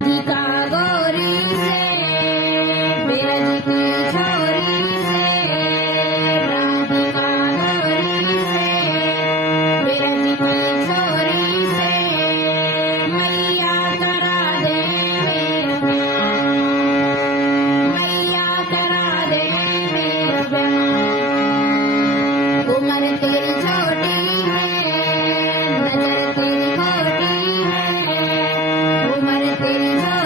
राधिका गोरी से ब्रज की छोरी से, राधिका गोरी से ब्रज की छोरी से, मैया करा दे मेरा ब्याह, मैया करा दे मेरा ब्याह। उम्र तेरी छोटी है, नजर तेरी खोटी है, उम्र तेरी छोटी